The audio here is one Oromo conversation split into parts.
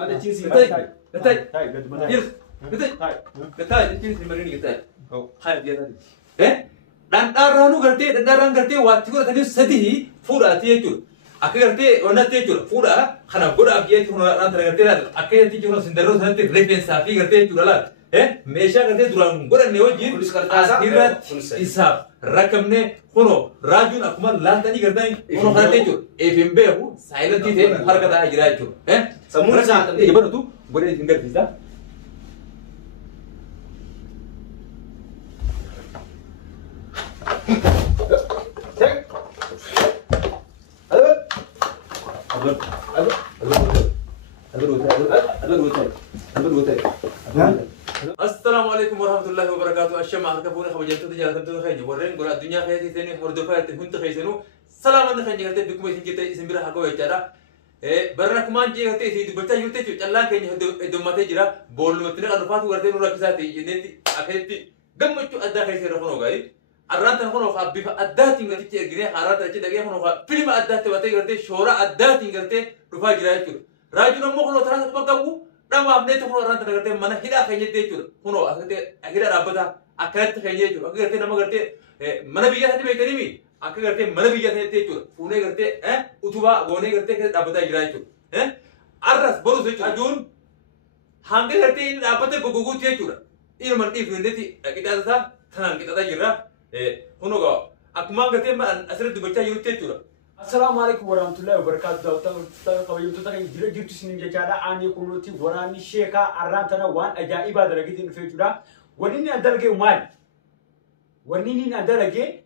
هذا تشيسي قتاي هاي قد ما قتاي تشيسي مريني قتاي هاي ديانا إيه dan daranu gerte dan daran gerte waktu itu tadi sedih fuda tiecur aku gerte orang tiecur fuda karena fuda aku itu orang antara gerte lah aku itu cuma sendiri nanti referensi sapi gerte itu lah mesha gerte durang gora neojin akhirat isap rakamnya kono rajun aku mah lantani gerte kono karena tiecur FMB aku silent itu harga dah aja itu semua saat ini baru tuh boleh tinggal bisa Assalamualaikum warahmatullahi wabarakatuh. Asyam ahrakabuna khabajantu jalan tentu khayni. Warren gola dunia khayati seni hordofat hunta khaysenu. Salaman khayni garte bikum isin kita isin bira hako cara. Barna kuman je garte isi dibaca yute cu Allah khayni do mate jira bolu matne arfatu garte nura kisati yeti akheti gammu adda khayse rafono gai. Arranta kono khabbi fa adda tingati gire harata ci dage kono fa film adda te wate garte shora adda tingarte rufa jira cu. Rajuna mo kono tarasa pakabu Nama abne tu kono orang terkait mana hidup kayaknya tecur, kono akhirnya rabata akhirat kayaknya tecur, akhirnya nama kate mana biaya hati mereka ni, akhirnya mana biaya hati tecur, pune kate utuba gone kate rabata gira tecur, arras baru tecur, ajun hangge kate ini rabata gugu tecur, ini mati filmnya ti kita ada tangan kita ada gira, kono go, aku mang kate asal tu baca YouTube tecur. Assalamualaikum warahmatullahi wabarakatuh. Kalau YouTube tadi jitu sini jadi ani kunuti warani sheka arantana wan aja ibadah lagi di Facebook. Wanini ada lagi umat. Wanini ada lagi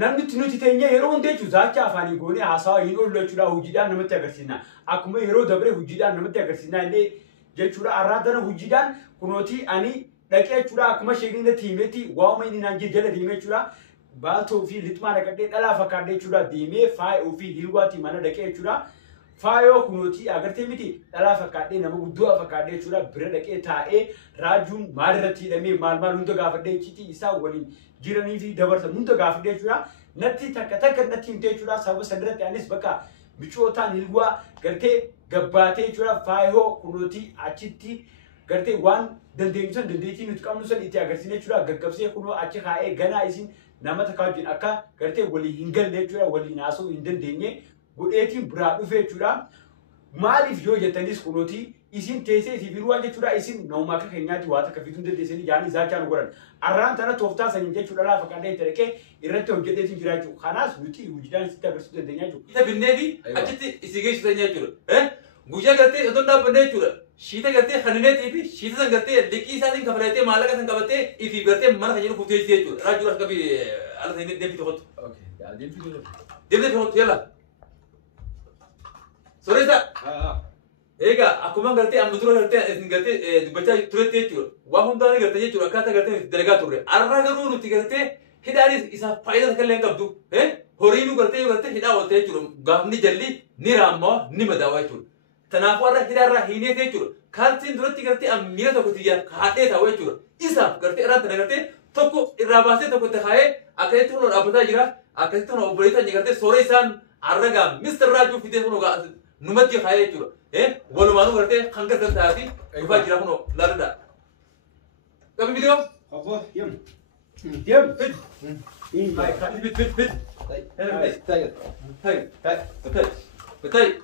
nanti tinuti tanya hero unde cuza aja fani goni asa ini udah cuda hujidan nama tiga sina. Aku mau hero dabre hujidan nama tiga sina ini jadi cuda arantana hujidan kunuti ani lagi cuda aku mau sharing the team itu wow ini nanti jadi team cuda. Bato fi litmana kadde dala fakade chura dime fai o fi hilwati mana dake chura fayo kunoti agarte miti dala fakade namu gudwa fakade chura bire dake tae rajun marrati dame malmal unto gafade chiti isa wali jirani fi dabarta munto gafade chura natti takata natti inte chura sabu sandrati anis baka bichota hilwa garte gabbate chura fayo kunoti achitti garte wan dandemsan dandeti nutqamnusan iti agarsine chura gaggabse kuno achi hae gana isin nama takajin akka garte wali hingal ne jura wali naso indan denye gudeti bradu fe jura malif yo jetanis kunoti isin tese si biruwa je jura isin no maka kenyati wata ka fitun de deseni jani zakan goran arran tana tofta sanin je jura la fakande tereke irate ojede tin jira ju khanas nuti wujidan sita bersu de denya ju ita binnebi ajiti isige sita nya jura guja garte odon da bande jura Shita garte khanine tipi shita san garte liki sa din khabrate malaka san kabate ifi garte mana khajino kutte tiye tu raju ras kabi ala sini devi to hot okay ya devi to hot yalla soresa ega akuma garte amudro garte bacha ture tiye tu wa hunda ne garte tu akata garte delega ture arra garu nuti garte hidari isa faida kalen kabdu horinu garte hida wolte tu gamni jalli ni rammo ni madawa tu Tanafara hidara hine tecur. Kaltin durati garte amira toko tiya khade tawe cur. Isa garte erat garte toko irabase toko tehae akait tuno abada jira akait tuno obrita jigarte soresan arraga Mr. Raju fide tuno ga numati khae cur. Walu manu garte khangka garte ati uba jira tuno larda. Kami video? Apa? Yum. Fit. Hai fit. Hai. Betul.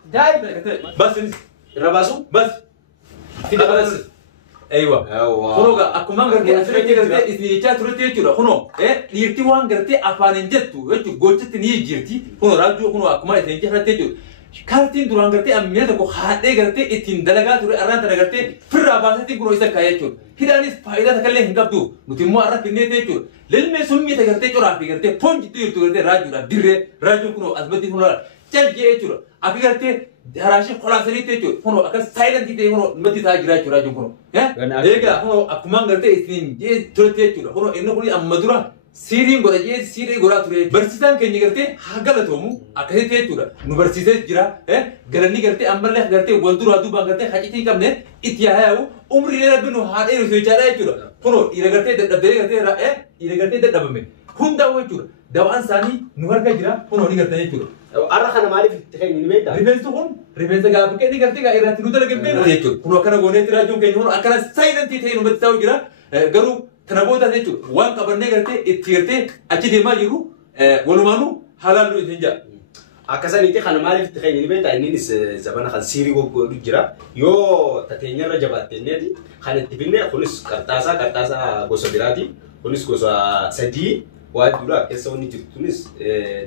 Bas ini rabasu bas. Tidak balas. Aywa. Kono ga aku manggarte asli garte isni cha turute chura. Kono lirti wan garte afanin jettu. Wetu gochti ni jirti. Kono raju kono aku ma isen jahate chura. Kaltin durang garte amnya ko khade garte itin dalaga tur arran garte fir rabasati guro isa kaya chura. Hidanis faida takalle hingabdu. Mutimmo arra tinne te chura. Lelme summi te garte chura fi garte ponji tu garte raju da dirre raju kono azmati kono chal je chura. Aku garte harashi kola seri tecur, kono akan silent itu kono mati tak jira cura jumpono, ya? Ega kono aku manggarte istin je tur tecur, kono eno kono amadura siri gora je siri gora ture bersihkan kenyi garte hagala tomu, akhirnya tecur, nu bersih jira, galani garte ambalnya garte waldur adu bang garte haji tingkam ne itiaya u umri le binu hade rusuh cara cura, kono ira garte dabbere garte ira garte dabbame. هوندا ويجور دوان ثاني نهار كجرا هون هوني قرتني يجور أنا خنا مالي في تخيل نبيتا ريفنس تكون ريفنس جاب كأني قرتي كأي راتي نودر كمين يجور هون أكنا غوني تراجون كأني هون أكنا سايلنت تيجي نوم بتساوي جرا قالوا تنابودا يجور وان كبرني قرتي اتيرتي أشي ديما يرو ولمانو حلال لو يتنجا أكاسا نيتي خنا مالي في تخيل نبيتا إني زبانا خن سيري وقولو جرا يو تتيني رجبات تنيدي خنا تبيني خلص كرتاسا غوسا براتي خلص غوسا سدي وادولا كيسوني جرتونيس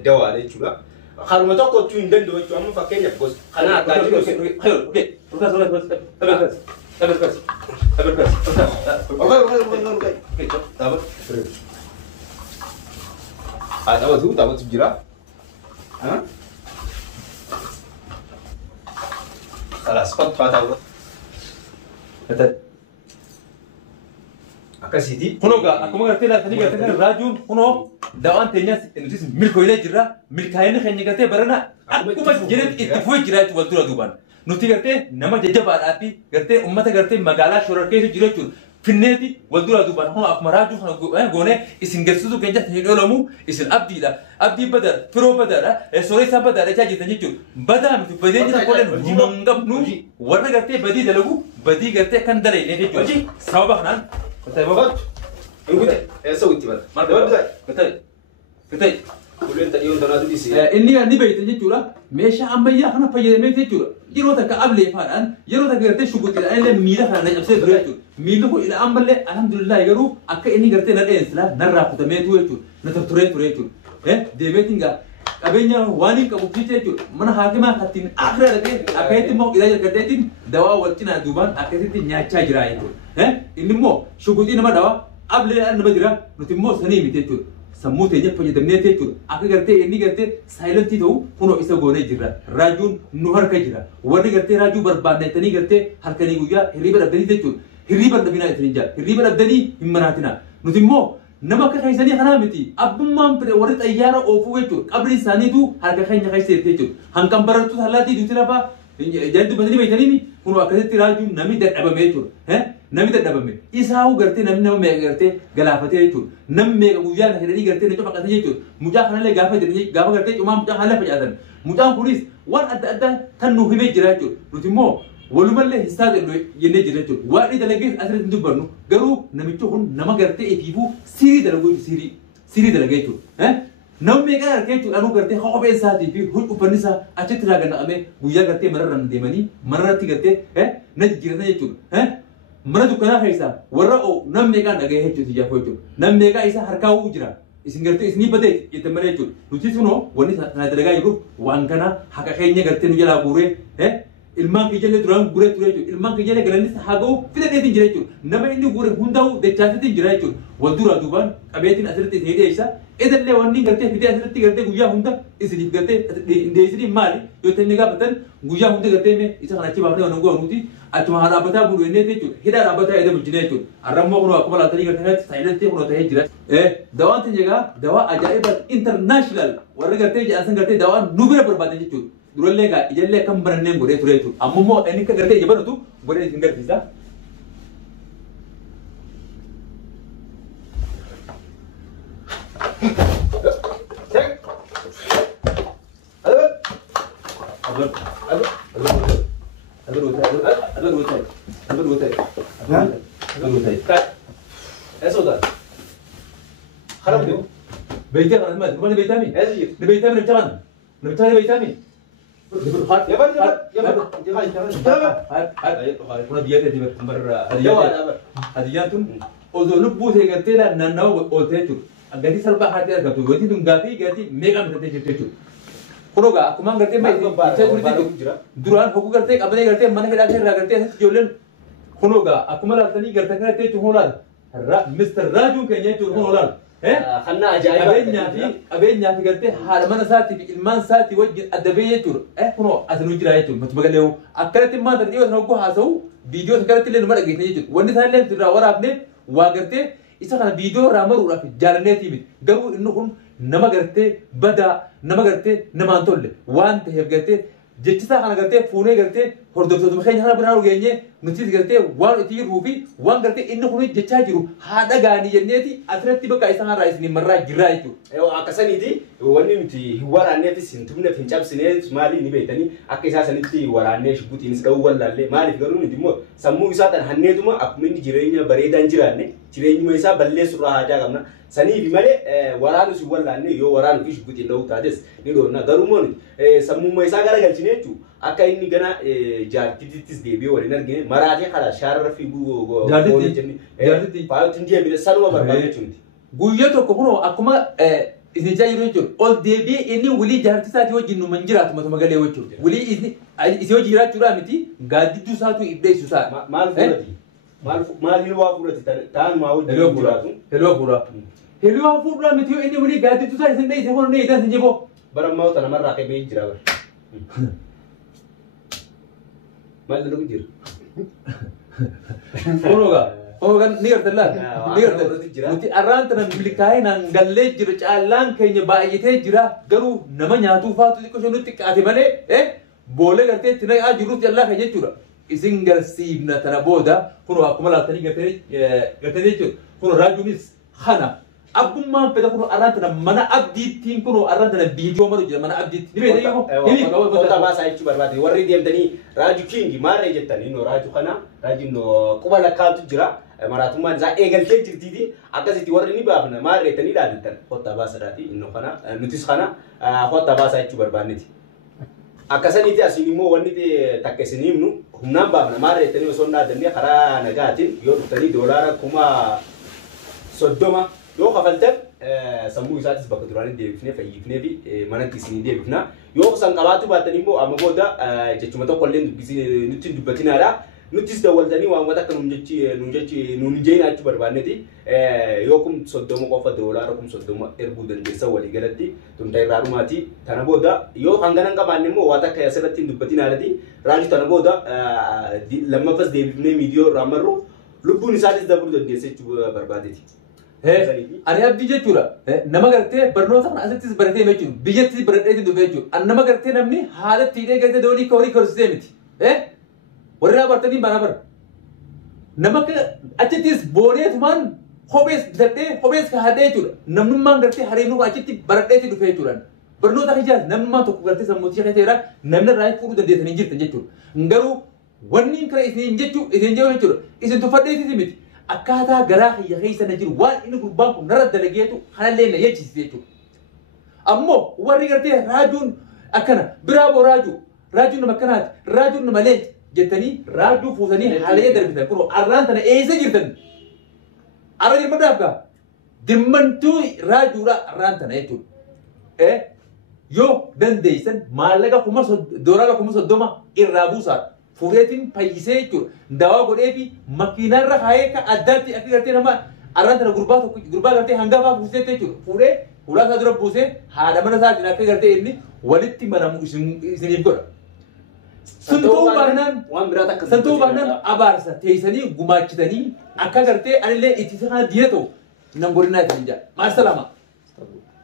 دوا عليه جرا خارما تاكو تون دندو تشوامو فكينيا بس خنا أتاجي خير اوكي بس تابو تجرا ها خلاص قد فاتوا أكاسيتي هنوكا أكو ما قلت لا تاني قلت لك راجون هنو دوان تنيا نتيس ملكويلة جرا ملكاينة خنيجة قلت برنا أكو ما جرت اتفوق جرا تودوا دوبان نوتي قلت نما ججب على قلت أمته قلت مقالة شركة جرا تقول في النادي ودوا دوبان هو أكو راجون هنو غونه إسنجسدو كنجة هيدولمو إسن أبدي لا أبدي بدر برو بدر سوري سب بدر إيش أجي تنجي تقول بدر مثل بدي جت كلن همانغام نو ورنا قلت بدي دلوقو بدي قلت كان دلي ليه تقول سبب خنان بتاعي بابا يقول إيش سويتي بدر ما بتاعي كل أنت يوم تنادي بيسي إني بيت تجورا ماشى أما يا خنا فجأة ما تجورا يروح قبل يفعلان يروح قرت شو قلت أنا ميلا خنا نجيب دريتو ميلا هو إلى أمبل الحمد لله يرو أك إني قرت نرى إنسلا نرى خد ما تويتو نتطريتو ديمتينغا أبينيا واني كمفتيتو من حاكمة كتير آخر لكن أكيد مو إذا كرتين دواء ولتنا دوبان أكيد نياتشا جرايتو إني مو شو قلت إنما دواء قبل أن نبدرا نتيمو سني ميتيتو سمو تيجي فجدمني تيجي أكيد قرتي إني قرتي سايلنتي تو هنو إسا غوني جرا راجون نهار كجرا ورني قرتي راجو بربان نتني قرتي هركني قويا هريبر أبدني تيجي هريبر دبنا يترينجا هريبر أبدني همناتنا نتيمو نما كخيساني خنامتي أبوم بره ورد أيارا أوفويتو قبل ساني تو هركا خيني خيسير تيجي هنكم برتو هلاتي دوتي رابا جانتو بدني بيتني مي هنو أكيد تراجو نمي در أباميتو نمي در أبامي إسحاق قرتي نمي نمي قرتي غلافتي تيجي نمي قويا هرني قرتي نجوا فقط تيجي مجا خنا لي غافة درني غافة قرتي أمام مجا خلا فجأة مجا بوليس وان أدا تنو في بيت جراجو نتيمو ولمله هستاد إنه ينجرته وادي دلقيس أثر تندبرنو قالوا نمتوهن نما قرتي إفيفو سيري دلقوي سيري دلقيتو نم ميكا ركيتو أنو قرتي خواب إنساتي في هو أفنسا أشتى تلاقنا أمي ويا قرتي مرة ندمني مرة تيجي نجيرنا يجتو مرة دكانا خيسا ورأو نم ميكا نجيه يجتو تجافويتو نم ميكا إسا حركاو وجرا إسن قرتي إسني بدأ يتمنى يجتو نتيجة وني نادرجا يقول وانكنا حكا خيني قرتي نجلا بوري ilman kijele durang gure tureju ilman kijele galanis hago fida detin jireju nama inni gure hundau de chasetin jireju wadura duban abetin asrati hede isa edalle wanni garte fida asrati garte guya hunda isri garte de isri mali yotenni ga batan guya hunda garte me isa kana chiba bane wango anuti atuma hada bata buru ene teju hida rabata ede buljineju arrammo kuno akbala tari garte hat silente kuno te jira dawan tinjega dawa ajaibat international warga garte je asan garte dawa nubira berbade jeju durale ga ijalle kam barane gore turetu ammo eni ka garte yebanu gore singar visa بيتي أنا ما تقولي بيتامي بيتامي نبتاني بيتامي هدياتهم أذنب بوث يقتلا نناو أوتيتو أجدي سلبا حتى أركتو وتي دونغافي جاتي ميغا متتيتو كروغا كمان قرتي ما يتجري دران هو قرتي أبدا قرتي من هذا آخر قرتي هتجولن كروغا أكمل أرتني قرتي قرتي تهولاد مستر راجو كنيه تهولاد خلنا أجايب أبين في قلته حال من ساتي في المان ساتي وجه أدبية تور كنو أثنو جرايتو متبقى له أكلت ما ترى إيوه نوكو هاسو فيديو تكلت اللي نمر أجيت نيجي وندي ثاني ترى ورا أبني وقرته إذا كان فيديو رامر ورا في جالنة تيمي قالوا إنهم نما قرته بدا نما قرته نما أنتول وان تهب قرته جتسا أنا قرته فونه قرته hordoftoota keenya kana biraan geenye nuti gartee waan itti jiruu fi waan gartee inni kun jechaa jiru haadha gaanii jenneeti asirratti bakka isaan har'aa isin marraa jirraa jechuudha. Akkasaniiti wanni nuti waraanneefis hin tumneef hin cabsinee maaliif ni beektanii akka isaa sanitti waraannee shubbuutiinis dha'uu wallaallee maaliif garuu nuti immoo sammuu isaa tan hanneetuma akkuma inni jireenya bareedaan jiraanne jireenyuma isaa balleessurraa haajaa qabna. Saniif malee waraanu si wallaanne yoo waraanu fi shubbuutiin dha'uu taates ni dhoonna garuu immoo sammuma isaa garagalchine jechuudha. Akka inni gana jaartittis deebi'ee waliin argine maraatee karaa shaarra fi faayotiin deebi'ee sanuma barbaadu jechuudha. Guyyaa tokko kunoo akkuma isin jaajiru jechuudha. Ol deebi'ee inni walii jaartisaati wajjin nu man jiraatu matuma galee jechuudha. Walii isii hojii jiraachuudhaa miti gaaddidduu isaatu ibdeessu isaa. Maal fuudhati? Maal hirwaa fuudhati? Ta'an maa wajjin jiraatu? Heloo fuudhaa. Heloo fuudhaa miti inni walii gaaddidduu isaa isin dheeyse kun dheeyse isin jiboo. Barammaa utana marraa qabee jira bara. Maal dalagu jira? Oga ni gartalla ni gartalla nuti arraan tana milkaa'ee naan gallee jira caallaan keenya baay'atee jira garuu nama nyaatuu faatu xiqqoo nutti qaate malee boolee gartee itti naqaa jiruuf jallaa kan jechuudha isin garsiifna tana booda kunoo akkuma laattanii gartee jechuudha kunoo raajuunis kana abbummaan fedha kunoo arraan tana mana abdiittiin kunoo arraan tana biidiyoo maru jira mana abdiitti ni beekanii moo kota baasaa jechuu barbaade warri deemtanii raaju kiingi maarree jettanii no raaju kana raaju no quba lakkaatu jira maratummaan isaa eegaltee jirtiiti akkasitti warri ni baafna maarreettanii ilaaltan kota baasaadhaati inno kana nutis kana kota baasaa jechuu barbaanneti akkasaniiti asiin immoo wanni takka isin himnu humnaan baafna maarreettanii osoo hin dhaadannee karaa nagaatiin yoo dhuftanii doolaara 30,000 yoo kafaltan sammuu isaatis bakka duraanii deebifnee fayyifnee fi manatti isinii deebifna yoo san qabaatu baattan immoo amma booda jechuma tokko illee nutti dubbatinaadha nutis dawwaltanii waan wata akka nuun jeena achuu barbaanneti yoo kum 30 qofa doolaara kum 30 erguu dandeessa walii galatti tumta irraa dhumaati tana booda yoo hanganan qabaanne immoo waan akka asirratti hin dubbatinaadhati raaju tana booda lammaffas deebifnee miidiyoo irraa marru lubbuun isaatis dabaluu dandeessa jechuu barbaadeti. Ani abdii jechuudha. Nama gartee barnoota kana asittis baratee jechuudha. Biyyattis baratee dhufe jechuudha. An nama gartee namni haalatti hidhee gartee doonii horii korsisee miti. Warri bartanii baana bara. Nama achittis booneetumaan kophees bitadhee kophees kaa'adhee jechuudha. Namnummaan gartee hariinuu achitti baradheetti dhufe jechuudha. Barnoota kijaas namnummaan tokko gartee sammuutti shakateera namni irraa fuudhuu dandeessanii jirtan jechuudha. Garuu wanni kana isin jechuudha. Isin tuffadheetti miti. Akkaataa garaa kiyya keessa na jiru waan inni gurbaan kun narra dalageetu kanallee na jechisiise jechuudha. Ammoo warri gartee raajuun akkana biraaboo raajuun nama akkanaati raajuun nama leenci jettanii raajuu fuutanii haalee darbitan kun arraan tana eessa jirtan? Arra jirmadaaf gaa dimmantuu raajuudha arraan tana jechuudha. Yoo dandeessan maallaqa doolaara 30,000 irraa buusaa. Fureetiin fayyisee jechuudha. Dawaa godhee fi makiinarra kaayee kan addaatti akka gartee nama arraan tana gurbaa gartee hangafaa buusee jechuudha. Fuudhee ulaa isaa dura buusee haadha mana isaatiin akka gartee inni walitti maramu isiniif godha. Santuu baannaan abaarsa teessanii gumaachitanii akka gartee anillee itti sana diina ta'u nan godhinaa itti hin jaa. Maal salama?